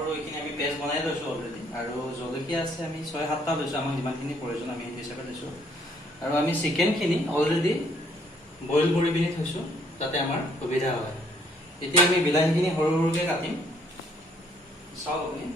নহৰু এইখিনি আমি পেষ্ট বনাই লৈছোঁ অলৰেডি, আৰু জলকীয়া আছে আমি 6-7টা লৈছোঁ, আমাক যিমানখিনি প্ৰয়োজন আমি সেইটো হিচাপে লৈছোঁ। আৰু আমি চিকেনখিনি অলৰেডি বইল কৰি পিনি থৈছোঁ যাতে আমাৰ সুবিধা হয়। এতিয়া আমি বিলাহীখিনি সৰু সৰুকৈ কাটিম, চাওক আপুনি।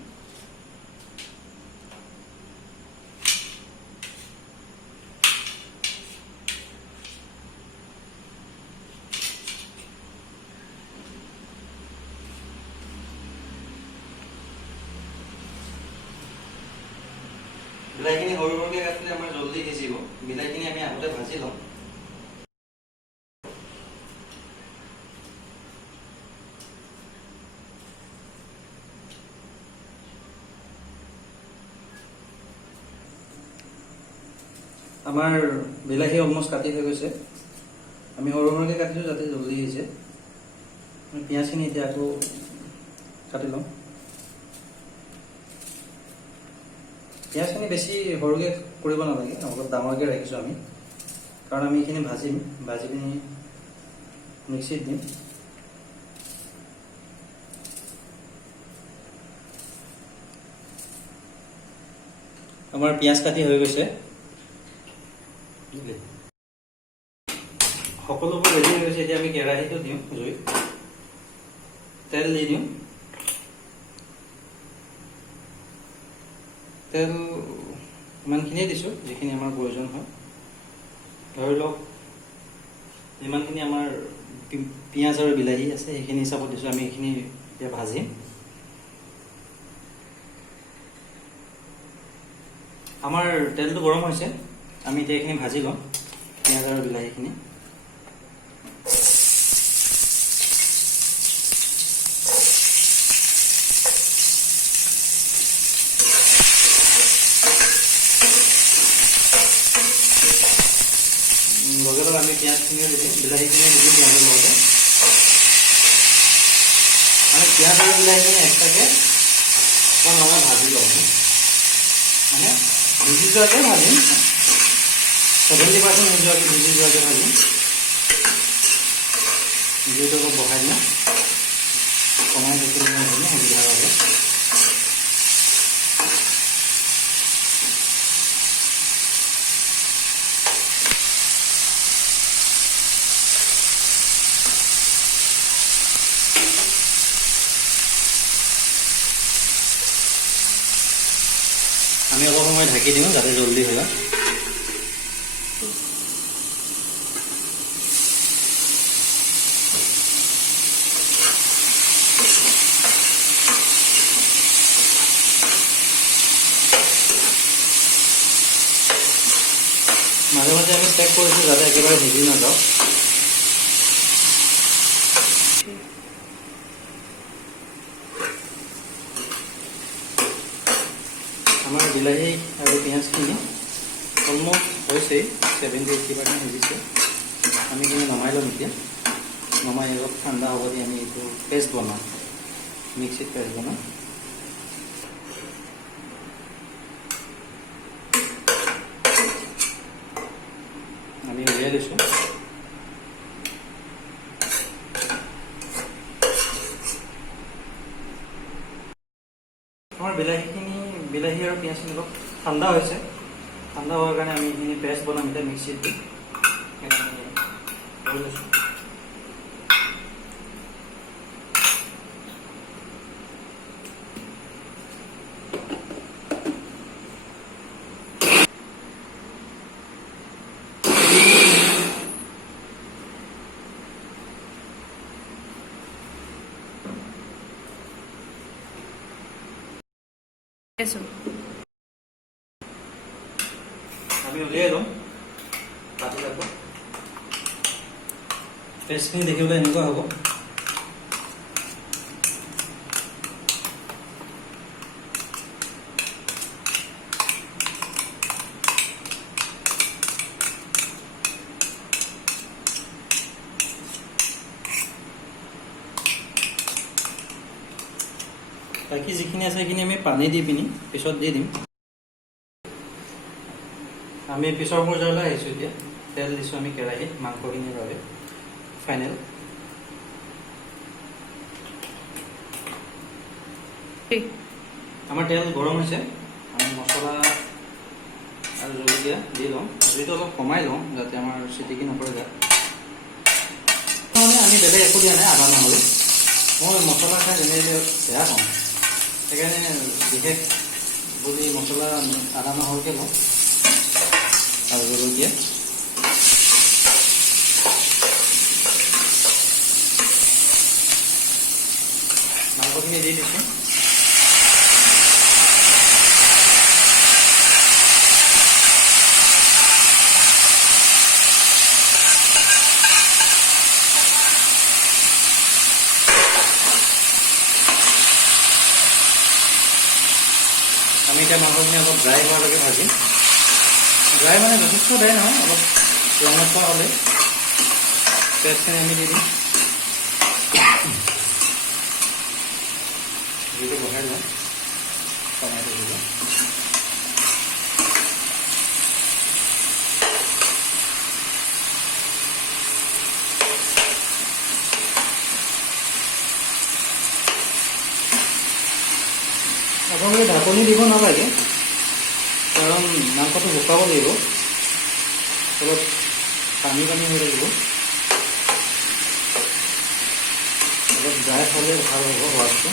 বিলাহীখিনি সৰু সৰুকৈ কাটিলে আমাৰ জলদি সিজিব। বিলাহীখিনি আমি আগতে ভাজি লওঁ। আমাৰ বিলাহী অলমষ্ট কাটি হৈ গৈছে। আমি সৰু সৰুকৈ কাটিছোঁ যাতে জলদি সিজে। পিঁয়াজখিনি এতিয়া আকৌ কাটি লওঁ। পিঁয়াজখিনি বেছি সৰুকৈ কৰিব নালাগে, অলপ ডাঙৰকৈ ৰাখিছোঁ আমি, কাৰণ আমি এইখিনি ভাজিম, ভাজি পিনি মিক্সিত দিম। আমাৰ পিঁয়াজ কাটি হৈ গৈছে, সকলোবোৰ ৰেডি হৈ গৈছে। এতিয়া আমি কেৰাহীটো দিওঁ জুইত, তেল দি দিওঁ। তেল ইমানখিনিয়ে দিছোঁ যিখিনি আমাৰ প্ৰয়োজন হয়। ধৰি লওক যিমানখিনি আমাৰ পিঁয়াজ আৰু বিলাহী আছে সেইখিনি হিচাপত দিছোঁ। আমি এইখিনি এতিয়া ভাজিম। আমাৰ তেলটো গৰম হৈছে, আমি এতিয়া এইখিনি ভাজি লওঁ, পিঁয়াজ আৰু বিলাহীখিনি। লগে লগে আমি পিঁয়াজখিনিও দি দিম, বিলাহীখিনিও দি দিম পিঁয়াজৰ লগতে। মানে পিঁয়াজ আৰু বিলাহীখিনি এক্সট্ৰাকৈ অকণমান ভাজি লওঁ, মানে ভিজি যোৱাকৈ ভাজিম, 70% ভিজি যোৱাকৈ ভাজিম। জুইটো অলপ বঢ়াই দিওঁ, কমাই থাকিলে ভাজিম সুবিধাৰ বাবে। আমি অলপ সময় ঢাকি দিওঁ যাতে জলদি হয়। মাজে মাজে আমি চেক কৰিছোঁ যাতে একেবাৰে সিজি নাযাওক। আমাৰ বিলাহী আৰু পিঁয়াজখিনি অলমষ্ট হৈছেই, 70-80% সিজিছে। আমি এইখিনি নমাই ল'ম এতিয়া। নমাই অলপ ঠাণ্ডা হ'ব দি আমি এইটো পেষ্ট বনাম, মিক্সিত পেষ্ট বনাম। আমি উলিয়াই লৈছোঁ। আমাৰ বিলাহী আৰু পিঁয়াজখিনি অলপ ঠাণ্ডা হৈছে। ঠাণ্ডা হোৱাৰ কাৰণে আমি এইখিনি পেষ্ট বনাম এতিয়া মিক্সিত দি লৈ লৈছোঁ। আমি উলিয়াই লওঁ কাটি যাব। পেষ্টখিনি দেখিবলৈ এনেকুৱা হ'ব। বাকী যিখিনি আছে সেইখিনি আমি পানী দি পিনি পিছত দি দিম। আমি পিছৰ পৰ্যায়লৈ আহিছোঁ এতিয়া। তেল দিছোঁ আমি কেৰাহীত মাংসখিনিৰ বাবে ফাইনেল। আমাৰ তেল গৰম হৈছে, আমি মছলা আৰু জলকীয়া দি লওঁ, জুইটো অলপ কমাই লওঁ যাতে আমাৰ চিটিকি নপৰে গাত। মানে আমি বেলেগ একো দিয়া নাই, আদা নহৰু। মই মছলা খাই যেনেকৈ বেয়া পাওঁ, সেইকাৰণে বিশেষ বুলি মছলা আদা নহৰুকে লওঁ আৰু জলকীয়া। মাংসখিনি দি দিছোঁ। আমি এতিয়া মাংসখিনি অলপ ড্ৰাই হোৱালৈকে ভাজিম। ড্ৰাই মানে যথেষ্ট ড্ৰাই নহয়, অলপ ৰঙচুৱা হ'লে পেষ্টখিনি আমি দি দিম। জুইটো বহাই লওঁ, টমেটো দিব। আপোনালোকে ঢাকনি দিব নালাগে, কাৰণ মাংসটো শুকাব লাগিব, অলপ পানী পানী হৈ থাকিব। অলপ ড্ৰাই হ'লে ভাল হ'ব সোৱাদটো।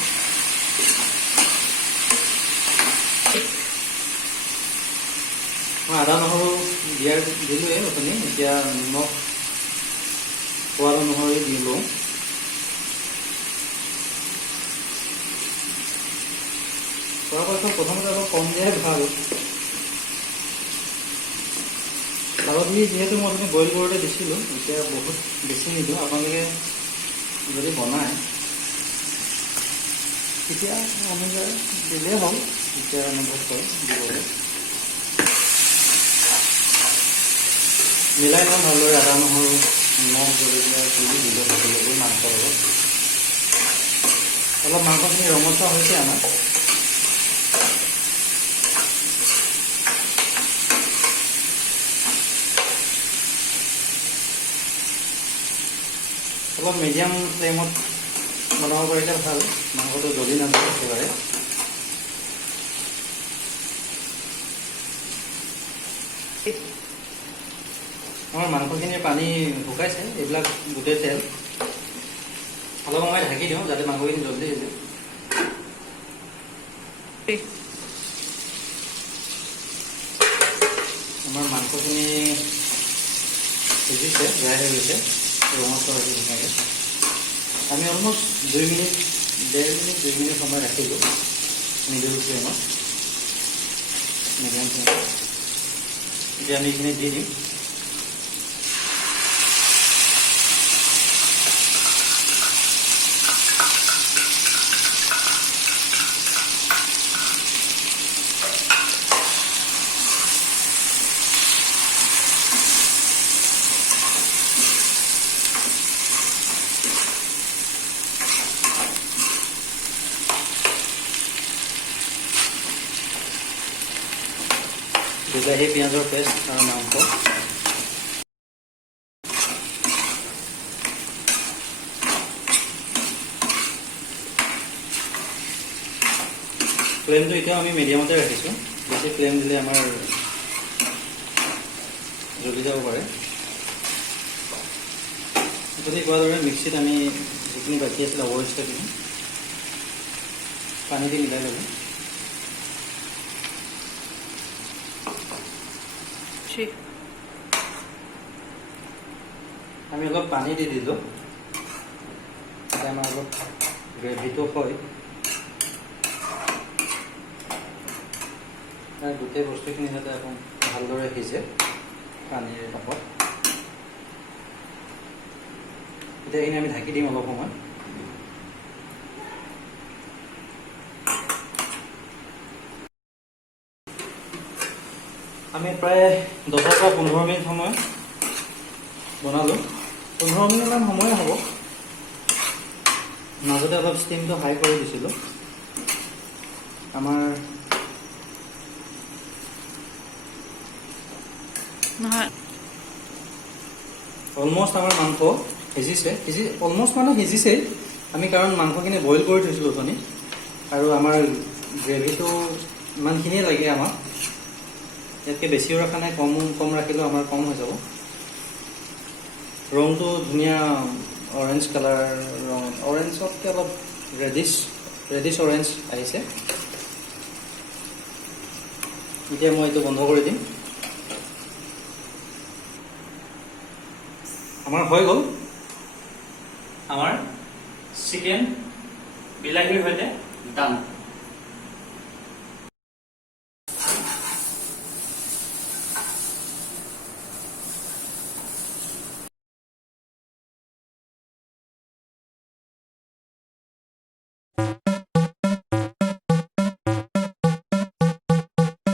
মই আদা নহৰু দিলোঁৱে অথনি, এতিয়া নিমখ সোৱাদ অনুসৰি দি লওঁ। পৰাপক্ষত প্ৰথমতে অলপ কম দিয়াই ভাল। হালধি যিহেতু মই অথনি বইল কৰোঁতে দিছিলোঁ, এতিয়া বহুত বেছি নিদিওঁ। আপোনালোকে যদি বনায় তেতিয়া অনুযায়ী দিলেই হ'ল, তেতিয়া অনুভৱ কৰে দিবলৈ। মিলাই লওঁ ভালদৰে আদা নহৰু নিমখ জলকীয়া চুলি দিলোঁ সকলোবোৰ মাংসৰ লগত। অলপ মাংসখিনি ৰঙচুৱা হৈছে আমাৰ। অলপ মিডিয়াম ফ্লেমত বনাব পাৰিলে ভাল, মাংসটো জ্বলি নাযায় একেবাৰে। আমাৰ মাংসখিনিৰ পানী শুকাইছে, এইবিলাক গোটেই তেল। অলপ সময় ঢাকি দিওঁ যাতে মাংসখিনি জলদি সিজে। আমাৰ মাংসখিনি সিজিছে, ড্ৰাই হৈ গৈছে, ৰঙচুৱা হৈছে ধুনীয়াকৈ। আমি অলমষ্ট 2 মিনিট, 1.5 মিনিট 2 মিনিট সময় ৰাখিলোঁ মিডিয়াম ফ্লেমত, মিডিয়াম ফ্লেমত। এতিয়া আমি এইখিনি দি দিম। বিলাহী পিঁয়াজৰ পেষ্ট আৰু মাংস। ফ্লেমটো এতিয়াও আমি মিডিয়ামতে ৰাখিছোঁ, বেছি ফ্লেম দিলে আমাৰ জ্বলি যাব পাৰে। যদি কোৱাৰ দৰে মিক্সিত আমি যিখিনি বাকী আছিলে অৱশিষ্টখিনি পানী দি মিলাই ল'লোঁ। আমি অলপ পানী দি দিলোঁ, যাতে আমাৰ অলপ গ্ৰেভিটো হয়। গোটেই বস্তুখিনি যাতে আকৌ ভালদৰে সিজে পানীৰ কাপত। এতিয়া এইখিনি আমি ঢাকি দিম অলপ সময়। আমি প্ৰায় 10 পৰা 15 মিনিট সময় বনালোঁ। 15 মিনিটমান সময় হ'ব। মাজতে অলপ ষ্টিমটো হাই কৰি দিছিলোঁ। আমাৰ অলমষ্ট আমাৰ মাংস সিজিছে, অলমষ্ট মানে সিজিছেই। আমি কাৰণ মাংসখিনি বইল কৰি থৈছিলোঁ অথনি, আৰু আমাৰ গ্ৰেভিটো ইমানখিনিয়ে লাগে আমাক, ইয়াতকৈ বেছিও ৰখা নাই, কম ৰাখিলেও আমাৰ কম হৈ যাব। ৰংটো ধুনীয়া অৰেঞ্জ কালাৰ ৰং, অৰেঞ্জতকৈ অলপ ৰেডিছ অৰেঞ্জ আহিছে। এতিয়া মই এইটো বন্ধ কৰি দিম। আমাৰ হৈ গ'ল আমাৰ চিকেন বিলাহীৰ সৈতে ডান।